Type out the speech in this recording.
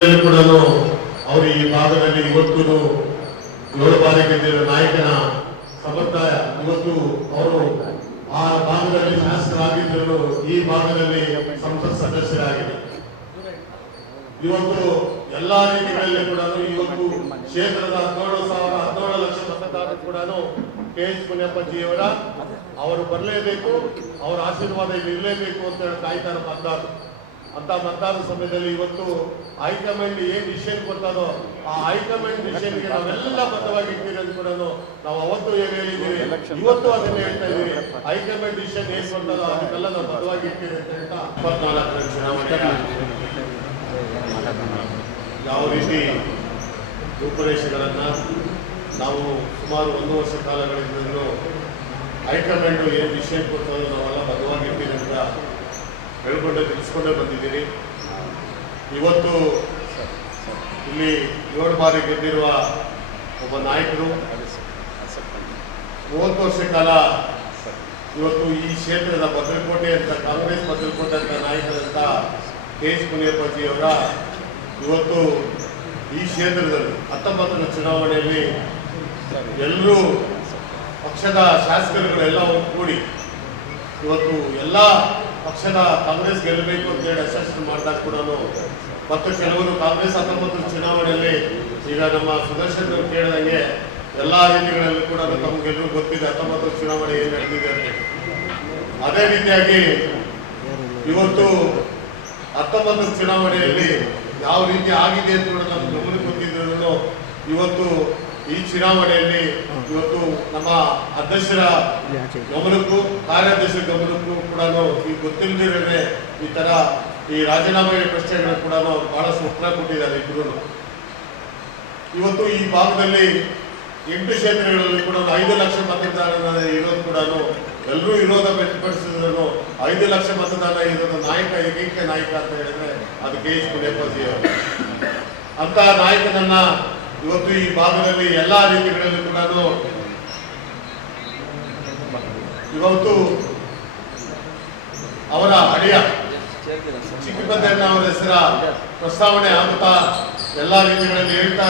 ಕೂಡ ಅವರು ಈ ಭಾಗದಲ್ಲಿ ಇವತ್ತು 7 ಬಾರಿ ಗೆದ್ದಿರುವ ನಾಯಕನ ಸಮುದಾಯ ಇವತ್ತು ಅವರು ಆ ಭಾಗದಲ್ಲಿ ಶಾಸಕರಾಗಿದ್ದರು, ಈ ಭಾಗದಲ್ಲಿ ಸಂಸತ್ ಸದಸ್ಯರಾಗಿದೆ. ಇವತ್ತು ಎಲ್ಲಾ ರೀತಿಗಳಲ್ಲಿ ಕೂಡ ಇವತ್ತು ಕ್ಷೇತ್ರದ 17 ಲಕ್ಷ ಮತದಾರರು ಕೂಡ KH ಮುನಿಯಪ್ಪಜಿಯವರ ಅವರು ಬರಲೇಬೇಕು, ಅವರ ಆಶೀರ್ವಾದ ಇಲ್ಲಿ ಇರಲೇಬೇಕು ಅಂತ ಹೇಳಿ ಕಾಯ್ತಾರೆ ಮತದಾರರು. ಅಂತ ಮತದಾರರ ಸಮಯದಲ್ಲಿ ಇವತ್ತು ಹೈಕಮಾಂಡ್ ಏನ್ ಡಿಸಿಷನ್ ಕೊಡ್ತಾರೋ ಆ ಹೈಕಮಾಂಡ್ ಡಿಸಿಷನ್ಗೆ ನಾವೆಲ್ಲ ಬದ್ಧವಾಗಿ ಇರ್ತೀವಿ ಅಂತ ಕೂಡ ನಾವು ಅವತ್ತು ಏನ್ ಹೇಳಿದ್ದೀವಿ, ಇವತ್ತು ಅದನ್ನ ಹೇಳ್ತಾ ಇದೀವಿ. ಹೈಕಮಾಂಡ್ ಡಿಸಿಷನ್ ಏನ್ ಕೊಡ್ತಾರೋ ಅದಕ್ಕೆಲ್ಲ ನಾವು ಬದ್ಧವಾಗಿ ಇರ್ತೀವಿ ಅಂತ ಹೇಳ್ತಾ 24ರ ಚುನಾವಣೆಯ ಯಾವ ರೀತಿ ರೂಪುರೇಷೆಗಳನ್ನ ನಾವು ಸುಮಾರು 1 ವರ್ಷ ಕಾಲಗಳಿಂದಲೂ ಹೈಕಮಾಂಡ್ ಏನ್ ಡಿಸಿಷನ್ ಕೊಡ್ತಾರೋ ನಾವೆಲ್ಲ ಬದ್ಧವಾಗಿ ಇರ್ತೀವಿ ಅಂತ ಹೇಳ್ಕೊಂಡೆ ತಿಳಿಸ್ಕೊಂಡೇ ಬಂದಿದ್ದೀರಿ. ಇವತ್ತು ಇಲ್ಲಿ 7 ಬಾರಿ ಗೆದ್ದಿರುವ ಒಬ್ಬ ನಾಯಕರು 30 ವರ್ಷ ಕಾಲ ಇವತ್ತು ಈ ಕ್ಷೇತ್ರದ ಭದ್ರಕೋಟೆ ಅಂತ ಕಾಂಗ್ರೆಸ್ ಭದ್ರಕೋಟೆ ಅಂತ ನಾಯಕರಂತ KH ಮುನಿಯಪ್ಪಜಿಯವರ ಇವತ್ತು ಈ ಕ್ಷೇತ್ರದಲ್ಲಿ 19ರ ಚುನಾವಣೆಯಲ್ಲಿ ಎಲ್ಲರೂ ಪಕ್ಷದ ಶಾಸಕರುಗಳೆಲ್ಲ ಒಗ್ಗೂಡಿ ಇವತ್ತು ಎಲ್ಲ ಪಕ್ಷದ ಕಾಂಗ್ರೆಸ್ ಗೆಲ್ಲಬೇಕು ಅಂತ ಹೇಳಿ ಅಸೆಸ್ಮೆಂಟ್ ಮಾಡಿದಾಗ ಕೂಡ ಮತ್ತು ಕೆಲವರು ಕಾಂಗ್ರೆಸ್ 19ರ ಚುನಾವಣೆಯಲ್ಲಿ ಈಗ ನಮ್ಮ ಸುದರ್ಶನ್ ಕೇಳಿದಂಗೆ ಎಲ್ಲಾ ರೀತಿಗಳಲ್ಲಿ ಕೂಡ ತಮಗೆಲ್ಲರೂ ಗೊತ್ತಿದೆ 19ರ ಚುನಾವಣೆ ಏನು ನಡೆದಿದೆ ಅಂತ. ಅದೇ ರೀತಿಯಾಗಿ ಇವತ್ತು 19ರ ಚುನಾವಣೆಯಲ್ಲಿ ಯಾವ ರೀತಿ ಆಗಿದೆ ಅಂತ ಕೂಡ ನಮ್ಗೆ ಗಮನಕ್ಕೆ ಗೊತ್ತಿದ್ರು ಇವತ್ತು ಈ ಚುನಾವಣೆಯಲ್ಲಿ ಇವತ್ತು ನಮ್ಮ ಅಧ್ಯಕ್ಷರ ಗಮನಕ್ಕೂ ಕಾರ್ಯಾಧ್ಯಕ್ಷರ ಗಮನಕ್ಕೂ ಕೂಡ ಈ ಗೊತ್ತಿಲ್ಲದಿರೇ ಈ ತರ ಈ ರಾಜೀನಾಮೆ ಪ್ರಶ್ನೆಗಳು ಕೂಡ ಬಹಳಷ್ಟು ಉತ್ತರ ಕೊಟ್ಟಿದ್ದಾರೆ ಇಬ್ಬರು. ಇವತ್ತು ಈ ಭಾಗದಲ್ಲಿ 8 ಕ್ಷೇತ್ರಗಳಲ್ಲಿ ಕೂಡ 5 ಲಕ್ಷ ಮತದಾನ ಇರೋದು ಕೂಡ ಎಲ್ಲರೂ ವಿರೋಧ ವ್ಯಕ್ತಪಡಿಸಿದ್ರು. 5 ಲಕ್ಷ ಮತದಾನ ಇರೋದು ನಾಯಕ ಏಕೈಕ ನಾಯಕ ಅಂತ ಹೇಳಿದ್ರೆ ಅದು KH ಮುನಿಯಪ್ಪಜಿ ಅವರು. ಅಂತ ನಾಯಕನನ್ನ ಇವತ್ತು ಈ ಭಾಗದಲ್ಲಿ ಎಲ್ಲಾ ರೀತಿಗಳಲ್ಲಿ ಕೂಡ ಇವತ್ತು ಅವರ ಅಳಿಯ ಚಿಕ್ಕಪೇಟೆಯನ್ನ ಅವರ ಹೆಸರ ಪ್ರಸ್ತಾವನೆ ಆಗುತ್ತಾ ಎಲ್ಲಾ ರೀತಿಗಳಲ್ಲಿ ಹೇಳ್ತಾ